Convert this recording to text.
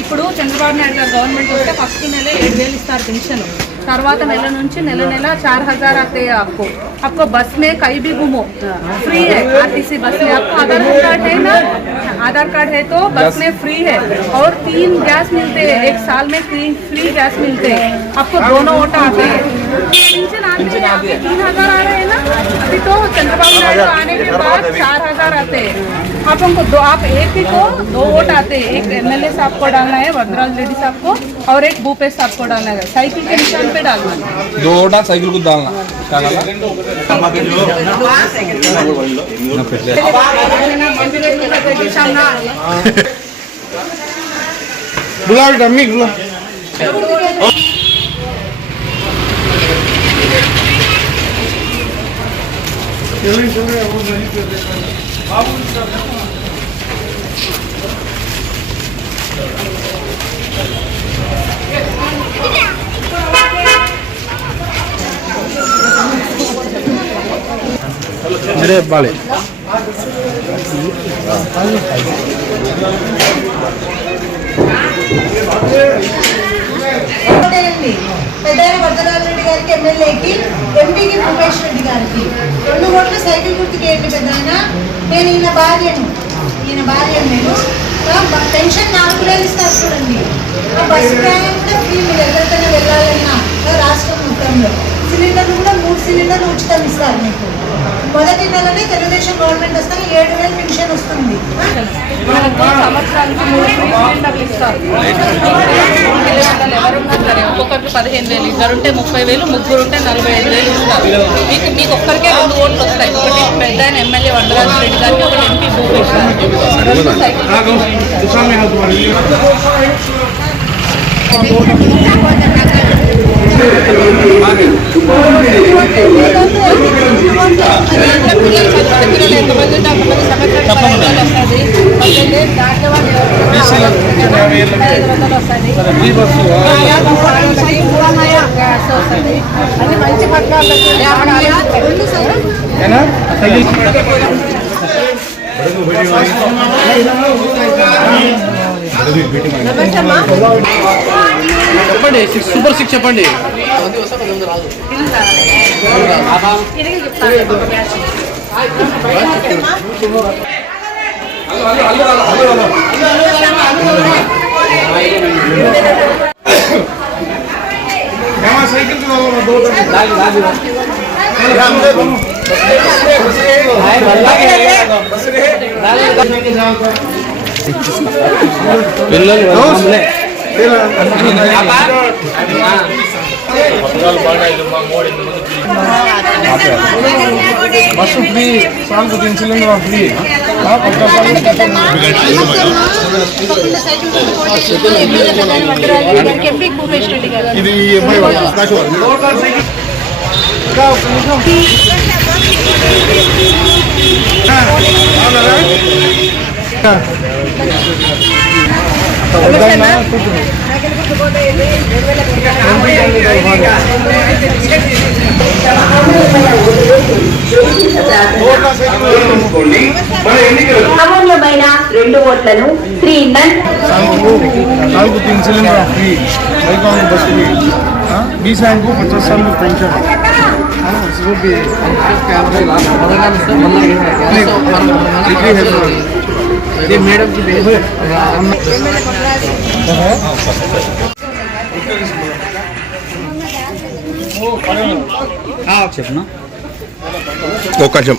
ఇప్పుడు చంద్రబాబు నాయుడు గారు గవర్నమెంట్ వస్తే ఫస్ట్ నెల ఏడు వేలు ఇస్తారు పెన్షన్. తర్వాత నెల నుంచి నెల నెల चार हजार आते हैं आपको आपको बस में कहीं भी घूमो फ्री है आरटीसी बस में आपको आधार कार्ड है ना आधार कार्ड है तो बस में फ्री है और तीन गैस मिलते हैं एक साल में तीन फ्री गैस मिलते हैं आपको दोनों वोट आते हैं पेंशन आते हैं आपके तीन हज़ार आ रहे हैं ना। अभी तो चंद्रबाबू नायडू आने के बाद चार हज़ार आते हैं। आप हमको दो आप एक ही को दो वोट आते हैं। एक एमएलए साहब को डालना है वरदराज लेडी साहब को और एक भूपेश साहब को डालना है। साइकिल के निशान पे डालना है। दो वोटा साइकिल को डालना। बुलाओ डम्मी बाले ఓటేయండి పెద్దాయన వరదరాజు గారికి ఎమ్మెల్యేకి ఎంపీకి భూపేష్ రెడ్డి గారికి. రెండు ఓట్లు సైకిల్ గుర్తుకి వేయండి పెద్దాయన నేను ఈయన భార్యను ఈయన భార్యను నేను. పెన్షన్ నాలుగు వేలు ఇస్తారు చూడండి. ఆ బస్సు ప్రయాణం కూడా ఫ్రీ మీరు ఎక్కడికైనా వెళ్ళాలన్నా రాష్ట్రం మొత్తంలో. సిలిండర్లు కూడా మూడు సిలిండర్లు ఉచితం ఇస్తారు మీకు. మొదటి నెలనే తెలుగుదేశం గవర్నమెంట్ వస్తే ఏడు వేలు పెన్షన్ వస్తుంది. సంవత్సరానికి మూడు ఫ్రీ సిలిండర్లు ఇస్తారు. పిల్లలు ఎవరున్నా సరే ఒక్కొక్కరికి పదిహేను వేలు ఇద్దరుంటే ముప్పై వేలు ముగ్గురుంటే నలభై ఐదు వేలు ఇస్తారు. మీకు మీకు ఒక్కరికే రెండు ఓట్లు వస్తాయి. ఒకటి పెద్ద ఆయన ఎమ్మెల్యే వరదరాజు రెడ్డి గారికి ఒకటి ఎంపీ భూపేష్ గారికి పిల్లలు ఎంతమంది ఉంటే అంతమంది సంవత్సరానికి వస్తుంది పదిహేను వేలు దాంట్లో వాళ్ళు చెప్పండి సూపర్ సిక్స్ చెప్పండి. తిరిగి పిల్లలు బస్సు ఫ్రీ సాంగ్ సిలిండర్ ఆమూల్యమైన రెండు ఓట్లను శ్రీ నన్ నాలుగు పెన్సిలింగ్ ఫ్రీ. వైకాంగ్ బస్ ఫ్రీ. బీ సాంగ్ పచాస్ సాంగ్ పెన్షన్ ఇది మేడం కి చెప్పనా? ఒక్క నిమిషం.